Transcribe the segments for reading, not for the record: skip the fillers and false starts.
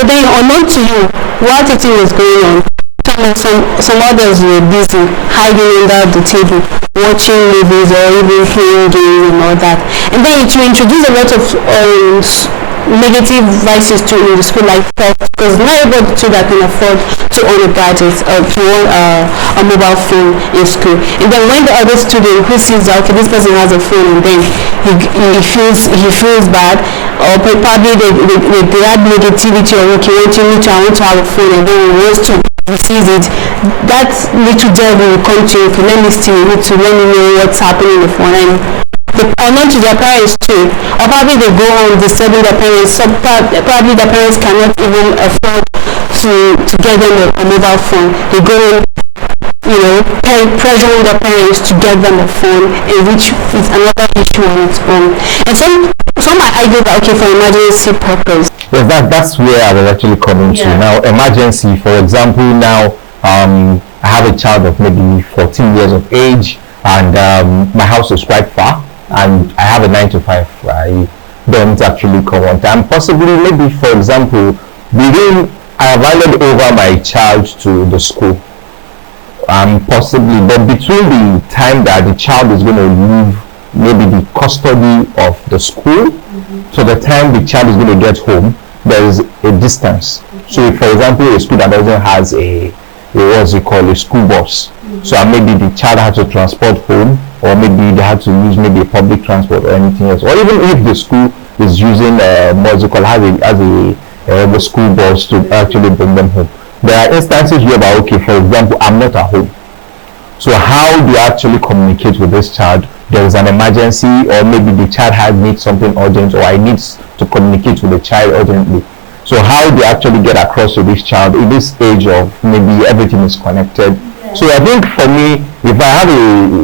But then unknown to you, while teaching was going on, some others were busy hiding under the table, watching movies or even playing games and all that. And then it will introduce a lot of negative vices to in the school, like theft, because not everybody too that can afford to own a gadget or to own a mobile phone in school. And then when the other student who sees that okay, this person has a phone, and then he feels bad, or probably they had negativity or okay, I want to have a phone, and then he wants to receive it. That little devil will come to you. Okay, let me know what's happening in the phone. And unknown to their parents too, or probably they go on disturbing their parents. So probably their parents cannot even afford to get them a mobile phone. They go on, pressuring their parents to get them a phone, and which is another issue on its own. And some might argue that okay, for emergency purpose. Yes, that's where I was actually coming to. Now, emergency, for example, now I have a child of maybe 14 years of age, and my house is quite far, and I have a 9 to 5. I don't actually come on time. Possibly, maybe, for example, I have handed over my child to the school. Possibly, but between the time that the child is going to leave maybe the custody of the school to the time the child is going to get home, there is a distance. So if, for example, a school that doesn't has a school bus, so maybe the child has to transport home, or maybe they have to use maybe a public transport or anything else, or even if the school is using the school bus to actually bring them home. There are instances whereby, okay, for example, I'm not at home. So how do you actually communicate with this child? There is an emergency, or maybe the child needs something urgent, or I need to communicate with the child urgently. So how do you actually get across to this child in this age of maybe everything is connected? Yeah. So I think for me, if I have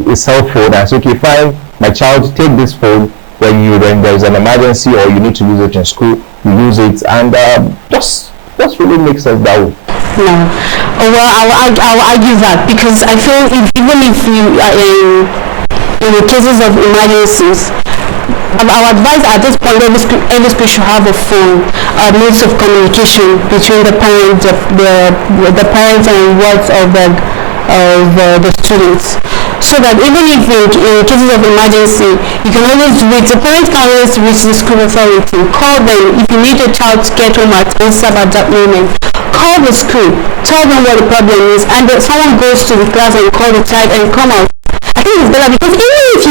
a cell phone, I say, okay, fine, my child, take this phone when there is an emergency or you need to use it in school, you use it, and just really makes sense that way. No, well, I'll argue that, because I feel even if you are in the cases of emergencies, our advice at this point, every school should have a phone, means of communication between the parents, the parents and words of the students, so that even if in cases of emergency, you can always reach the parents can always reach the school authority, call them if you need your child to get home at that moment. Call the school, tell them what the problem is, and someone goes to the class and call the child and come out. I think it's better, because even if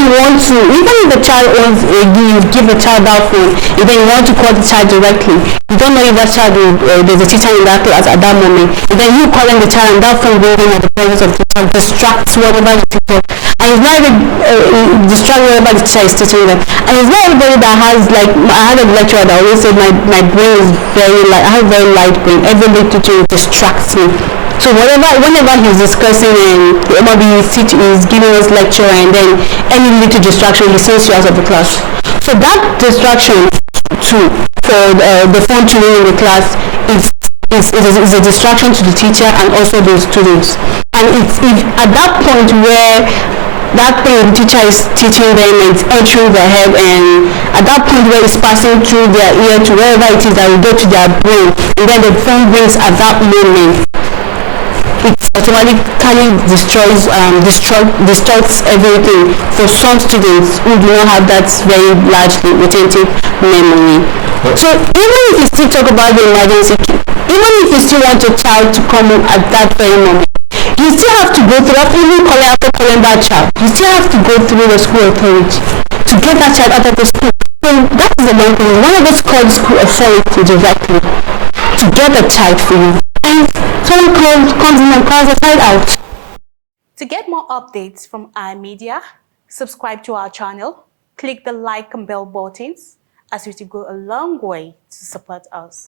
the child owns you give the child that phone, and then you want to call the child directly, you don't know if that child there's a teacher in that class at that moment, and then you calling the child and that phone going at the presence of the teacher distracts whatever the teacher, and it's not even distract whatever the teacher is teaching them. And it's not everybody that has, like, I had a lecturer that always said my brain is very light. I have a very light brain. Every little teaching distracts me. So whenever he's discussing and maybe he's giving us lecture, and then any little distraction, he sends you out of the class. So that distraction for the phone to ring in the class is a distraction to the teacher and also the students. And it's at that point where that thing the teacher is teaching them, it's entering their head, and at that point where it's passing through their ear to wherever it is that will go to their brain, and then the phone rings at that moment, it automatically distorts everything for some students who do not have that very largely retentive memory. So even if you still talk about the emergency, even if you still want your child to come home at that very moment, you still have to go through, after calling that child, you still have to go through the school authority to get that child out of the school. So that is the one thing. One of us call the school authority directly to get the child for you. And someone comes in and calls the child out. To get more updates from our media, subscribe to our channel, click the like and bell buttons, as it will go a long way to support us.